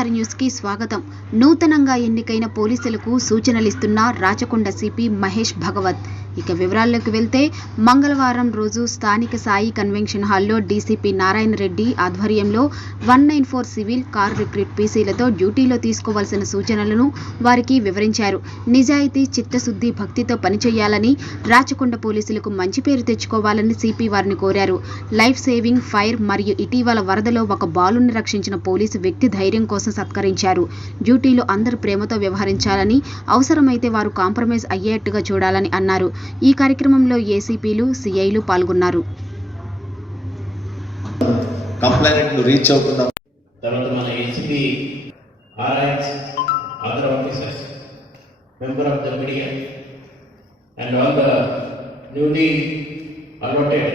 ఒక్కసారి న్యూస్ కి స్వాగతం. నూతనంగా ఎన్నికైన పోలీసులకు సూచనలిస్తున్న రాచకొండ సిపి మహేష్ భగవత్. ఇక వివరాల్లోకి వెళ్తే మంగళవారం రోజు స్థానిక సాయి కన్వెన్షన్ హాల్లో డీసీపీ నారాయణ రెడ్డి ఆధ్వర్యంలో 194 సివిల్ కార్ రిక్రూట్ పీసీలతో డ్యూటీలో తీసుకోవాల్సిన సూచనలను వారికి వివరించారు. నిజాయితీ, చిత్తశుద్ధి, భక్తితో పనిచేయాలని, రాచకొండ పోలీసులకు మంచి పేరు తెచ్చుకోవాలని సిపి వారిని కోరారు. లైఫ్ సేవింగ్, ఫైర్ మరియు ఇటీవల వరదలో ఒక బాలుని రక్షించిన పోలీసు వ్యక్తి ధైర్యం కోసం సత్కరించారు. డ్యూటీలో అందరూ ప్రేమతో వ్యవహరించాలని, అవసరమైతే వారు కాంప్రమైజ్ అయ్యేట్టుగా చూడాలని అన్నారు. ఈ కార్యక్రమంలో ఏసీపీలు, సిఐలు పాల్గొన్నారు. కంప్లైంట్ రీచ్ అవుతున్న తర్వాత మన ACP, ఆర్ఐస్, other officers, member of the media and all the newly allotted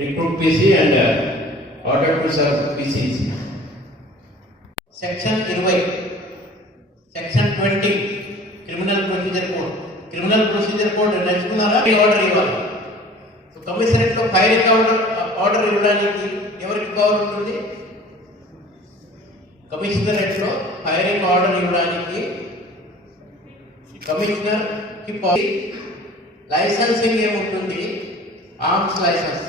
recruit PC and order to serve PCs. Section 20, Section 20 Criminal Procedure Code. Criminal Procedure Code నడుచుకున్నారా? ఆర్డర్ ఇవ్వాలి. సో కమిషనరేట్లో firing order ఇవ్వడానికి ఎవరికి power ఉంటుంది? కమిషనరేట్లో firing order ఇవ్వడానికి కమిషనర్కి power. Licensing ఏముంటుంది? ఆర్మ్స్ లైసెన్స్,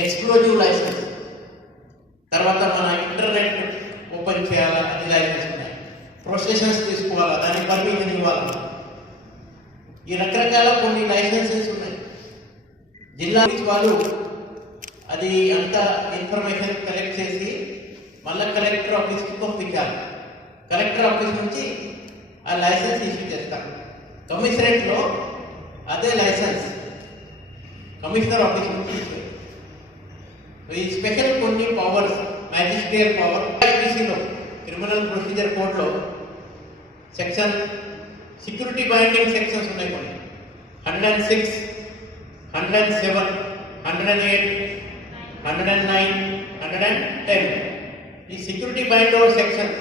ఎక్స్ప్లోజివ్ లైసెన్స్, తర్వాత మన ఇంటర్నెట్ ఓపెన్ చేయాలా, అది లైసెన్స్ ఉన్నాయి. ప్రొసెషన్స్ తీసుకోవాలా, దానికి పర్మిషన్ ఇవ్వాలా. ఈ రకరకాల కొన్ని లైసెన్సెస్ ఉన్నాయి. జిల్లా వాళ్ళు అది అంతా ఇన్ఫర్మేషన్ కలెక్ట్ చేసి మళ్ళీ కలెక్టర్ ఆఫీస్కి పంపించాలి. కలెక్టర్ ఆఫీస్ నుంచి ఆ లైసెన్స్ ఇష్యూ చేస్తారు. కమిషనరేట్లో అదే లైసెన్స్ కమిషనర్ ఆఫీస్ నుంచి. ఈ స్పెషల్ కొన్ని పవర్స్, మ్యాజిస్ట్రియల్ పవర్ ఐపీసీలో, క్రిమినల్ ప్రొసీజర్ కోడ్లో సెక్షన్ సెక్యూరిటీ బైండింగ్ సెక్షన్స్ ఉన్నాయి కొన్ని. 106, 107, 108, 109, 110. ఈ సెక్యూరిటీ బైండర్ సెక్షన్స్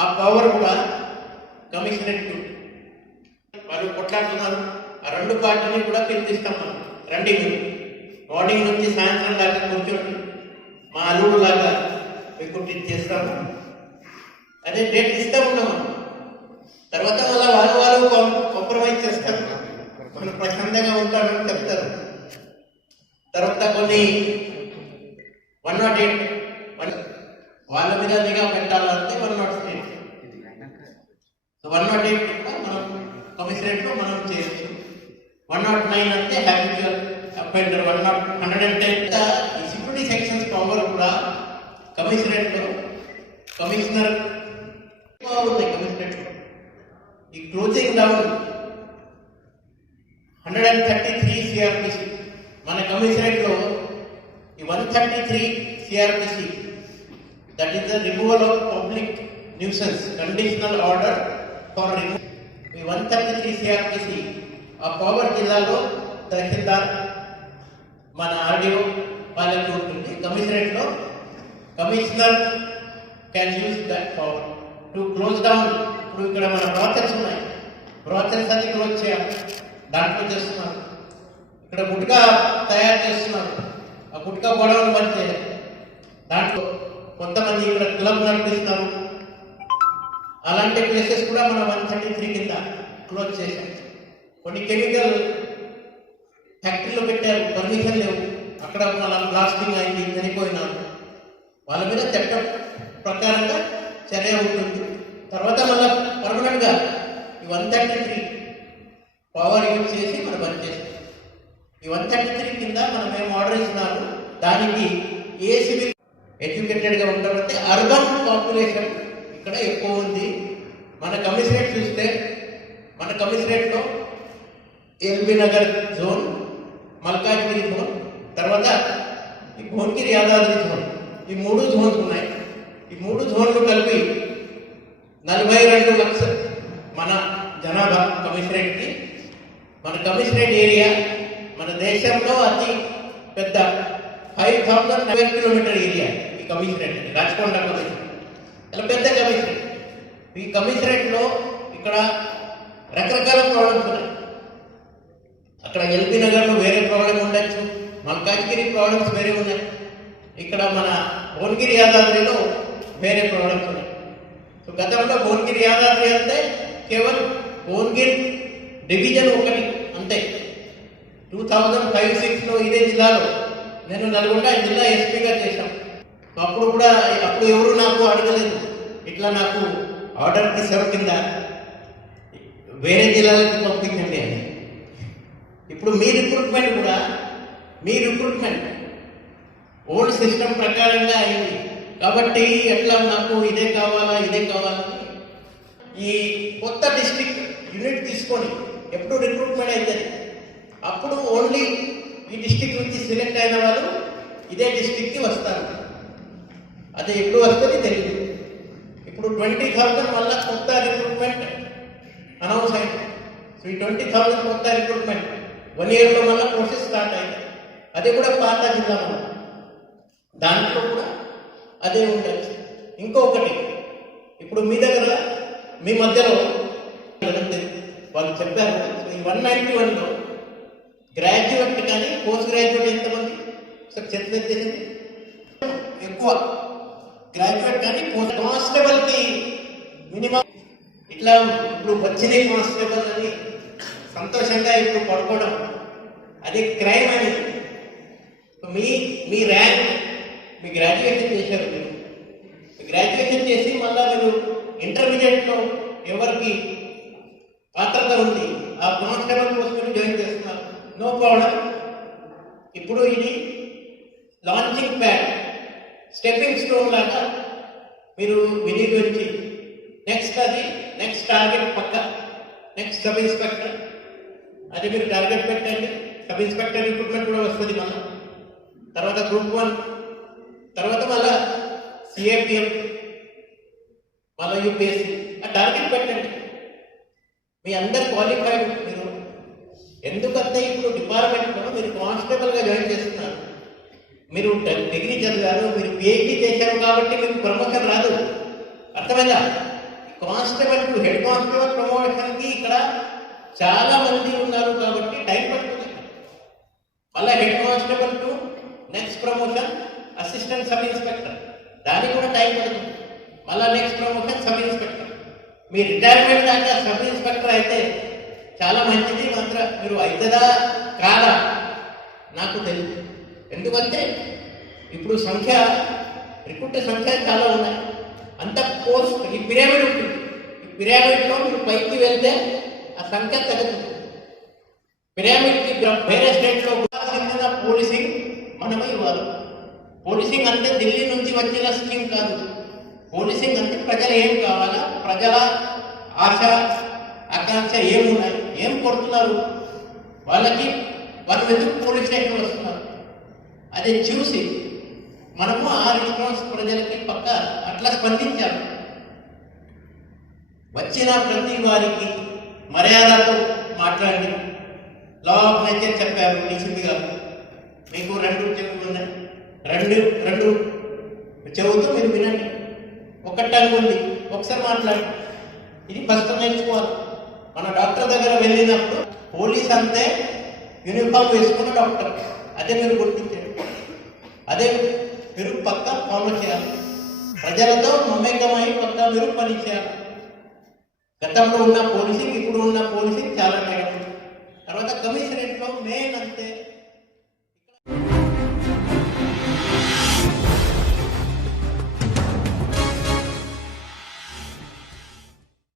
ఆ పవర్ కూడా కమిషనరేట్. వాళ్ళు కొట్లాడుతున్నారు. ఆ రెండు పార్టీని కూడా పిలిపిస్తాం మనం. రండి, మార్నింగ్ నుంచి సాయంత్రం దాకా కూర్చోండి, మా అల్లుడు లాగా మీకు ట్రీట్ చేస్తాము, అదే డేట్ ఇస్తూ ఉన్నాము. తర్వాత మళ్ళీ వాళ్ళు కాంప్రమైజ్ చేస్తారు, మనం ప్రశాంతంగా ఉంటామని చెప్తారు. తర్వాత కొన్ని 108 వాళ్ళ మీద నిఘా పెట్టాలంటే 108. సో 108 మనం కమిషనరేట్లో మనం చేయొచ్చు. 109 అంటే హ్యాబిచువల్ అఫెండర్. 110 ఈ సెక్యూరిటీ సెక్షన్స్ పవర్ కూడా కమిషనరేట్లో కమిషనర్ ఉన్నాయి. కమిషనరేట్లో ఈ క్లోజింగ్ డౌన్ 133 సిఆర్పిసి. మన కమిషనరేట్లో ఈ 133 CrPC, that is the removal of public nuisance conditional order for removal. ఈ 133 సిఆర్పిసి ఆ పవర్ జిల్లాలో తహసీల్దార్, మన ఆర్డీఓ వాళ్ళకి ఉంటుంది. కమిషనరేట్లో commissioner can use that power to close down. ఇప్పుడు ఇక్కడ మన బ్రాచెస్ ఉన్నాయి, బ్రాచెస్ అన్ని క్లోజ్ చేయాలి. దాంట్లో చేస్తున్నారు. ఇక్కడ గుట్కా తయారు చేస్తున్నారు, ఆ గుట్కా గొడవను బంద్ చేయాలి. దాంట్లో కొంతమంది ఇక్కడ క్లబ్ నడిపిస్తున్నారు. అలాంటి ప్లేసెస్ కూడా మన 133 కింద క్లోజ్ చేశారు. కొన్ని కెమికల్ ఫ్యాక్టరీలో పెట్టారు, పర్మిషన్ లేవు, అక్కడ మన బ్లాస్టింగ్ అయింది, చనిపోయినారు. వాళ్ళ మీద చట్టం ప్రకారంగా చర్య ఉంటుంది. తర్వాత మళ్ళీ పర్మనెంట్గా ఈ 133 పవర్ యూజ్ చేసి మనం బంద్ చేస్తాం. ఈ 133 కింద మనం ఏం ఆర్డర్ ఇచ్చినాము, దానికి ఏ సివిల్ ఎడ్యుకేటెడ్గా ఉంటారంటే అర్బన్ పాపులేషన్ ఇక్కడ ఎక్కువ ఉంది. మన కమిషనరేట్ చూస్తే, మన కమిషనరేట్లో LB Nagar zone, Malkajgiri zone, తర్వాత ఈ భువనగిరి యాదాద్రి జోన్, ఈ 3 జోన్స్ ఉన్నాయి. ఈ 3 జోన్లు కలిపి 42 లక్షలు మన జనాభా కమిషనరేట్కి. మన కమిషనరేట్ ఏరియా మన దేశంలో అతి పెద్ద 5000 కిలోమీటర్ ఏరియా ఈ కమిషనరేట్, రాచకొండ కమిషనరేట్. ఇలా పెద్ద కమిషనరేట్. ఈ కమిషనరేట్లో ఇక్కడ రకరకాల ప్రాబ్లమ్స్ ఉన్నాయి. అక్కడ ఎల్బీ నగర్లో వేరే ప్రాబ్లం ఉండొచ్చు, మల్కాజ్గిరి ప్రాబ్లమ్స్ వేరే ఉన్నాయి. ఇక్కడ మన భువనగిరి యాదాద్రిలో వేరే ప్రోడక్ట్స్ ఉన్నాయి. సో గతంలో భువనగిరి యాదాద్రి అంటే కేవలం భువనగిరి డివిజన్ ఒకటి అంతే. 2005-06లో ఇదే జిల్లాలో నేను నల్గొండ జిల్లా ఎస్పీగా చేశాం. అప్పుడు కూడా అప్పుడు ఎవరు నాకు అడగలేదు ఇట్లా నాకు ఆర్డర్కి సెలవు కింద వేరే జిల్లాలకు పంపించండి అని. ఇప్పుడు మీ రిక్రూట్మెంట్ ఓల్డ్ సిస్టమ్ ప్రకారంగా అయింది కాబట్టి ఎట్లా నాకు ఇదే కావాలని ఈ కొత్త డిస్ట్రిక్ట్ యూనిట్ తీసుకొని ఎప్పుడు రిక్రూట్మెంట్ అవుతుంది అప్పుడు ఓన్లీ ఈ డిస్ట్రిక్ట్ నుంచి సెలెక్ట్ అయిన వాళ్ళు ఇదే డిస్ట్రిక్ట్కి వస్తారు. అది ఎప్పుడు వస్తుంది తెలియదు. ఇప్పుడు 20,000 మళ్ళీ కొత్త రిక్రూట్మెంట్ అనౌన్స్ అయింది. సో ఈ 20,000 కొత్త రిక్రూట్మెంట్ 1 ఇయర్లో మళ్ళీ ప్రాసెస్ స్టార్ట్ అయింది. అది కూడా పాత జిల్లా మనం దాంట్లో కూడా అదే ఉండొచ్చు. ఇంకొకటి ఇప్పుడు మీ దగ్గర మీ మధ్యలో వాళ్ళు చెప్పారు. సో ఈ 191లో గ్రాడ్యుయేట్ కానీ పోస్ట్ గ్రాడ్యుయేట్ ఎంతమంది ఒకసారి చెప్పేది ఎక్కువ గ్రాడ్యుయేట్ కానీ పోస్ట్ కానిస్టేబుల్కి మినిమం ఇట్లా ఇప్పుడు వచ్చింది కానిస్టేబుల్ అని సంతోషంగా ఇప్పుడు పడుకోవడం అది క్రైమ్ అని. మీ ర్యాంక్ మీ గ్రాడ్యుయేషన్ చేశారు. మీ గ్రాడ్యుయేషన్ చేసి మళ్ళీ మీరు ఇంటర్మీడియట్లో ఎవరికి పాత్రత ఉంది ఆ కానిస్టేబుల్ పోస్ట్ మీరు జాయిన్ చేస్తున్నారు, నో ప్రాబ్లం. ఇప్పుడు ఇది లాంచింగ్ ప్యాడ్ స్టెప్పింగ్ స్టోన్ లాగా మీరు వినియోగించి నెక్స్ట్ టార్గెట్ పక్క నెక్స్ట్ సబ్ ఇన్స్పెక్టర్ అది మీరు టార్గెట్ పెట్టండి. సబ్ ఇన్స్పెక్టర్ రిక్రూట్మెంట్ కూడా వస్తుంది మళ్ళీ. తర్వాత గ్రూప్ 1 తర్వాత మళ్ళా సిఏపిఎం మళ్ళీ యూపీఎస్సీ ఆ టార్గెట్ పెట్టండి. మీ అందరు క్వాలిఫైడ్ మీరు. ఎందుకంటే ఇప్పుడు డిపార్ట్మెంట్లో మీరు కానిస్టేబుల్గా జాయిన్ చేస్తున్నారు. మీరు డిగ్రీ చదివారు, మీరు పిహెచ్డీ చేశారు కాబట్టి మీకు ప్రమోషన్ రాదు. అర్థమైందా? కానిస్టేబుల్ టు హెడ్ కానిస్టేబుల్ ప్రమోషన్కి ఇక్కడ చాలా మంది ఉన్నారు కాబట్టి టైం పడుతుంది. మళ్ళీ head constable to next promotion assistant sub inspector దానికి కూడా టైం పడుతుంది. మళ్ళీ నెక్స్ట్ ప్రమోషన్ సబ్ ఇన్స్పెక్టర్. మీ రిటైర్మెంట్ దాకా సబ్ ఇన్స్పెక్టర్ అయితే చాలా మంచిది. మాత్రం మీరు అవుతుందా కాదా నాకు తెలియదు. ఎందుకంటే ఇప్పుడు రిక్రూట్ సంఖ్య చాలా ఉన్నాయి. అంత పోస్ట్ ఈ పిరమిడ్ ఉంటుంది. ఈ పిరమిడ్లో మీరు పైకి వెళ్తే ఆ సంఖ్య తగ్గుతుంది. పిరమిడ్కి వేరే స్టేట్లో కూడా పోలీసింగ్ మనమే ఇవ్వాలి. పోలీసింగ్ అంటే ఢిల్లీ నుంచి వచ్చిన స్కీమ్ కాదు. పోలీసింగ్ అంటే ప్రజలు ఏం కావాలా, ప్రజల ఆశ ఆకాంక్ష ఏమున్నాయి, ఏం కొడుతున్నారు వాళ్ళు ఎందుకు పోలీస్ స్టేషన్ వస్తున్నారు అది చూసి మనము ఆ రెస్పాన్స్ ప్రజలకి పక్క అట్లా స్పందించాలి. వచ్చిన ప్రతి వారికి మర్యాదతో మాట్లాడి లా ఆఫ్ నేచర్ చెప్పారు డీసీపీ గారు. మీకు 2 చెవులు ఉన్నాయి, 2 చెవుతో మీరు వినండి. ఒక టంగ్ ఉంది, ఒకసారి మాట్లాడండి. ఇది ఫస్ట్ నేర్చుకోవాలి. మన డాక్టర్ దగ్గర వెళ్ళినప్పుడు పోలీస్ అంతే యూనిఫామ్ వేసుకున్న డాక్టర్, అదే మీరు గుర్తించండి. అదే మీరు పక్క ఫాలో చేయాలి. ప్రజలతో మమేకమై పక్క మీరు పని చేయాలి. గతంలో ఉన్న పోలీసింగ్ ఇప్పుడు ఉన్న పోలీసింగ్ చాలా తేడా. తర్వాత కమిషనరేట్లో మెయిన్ అంతే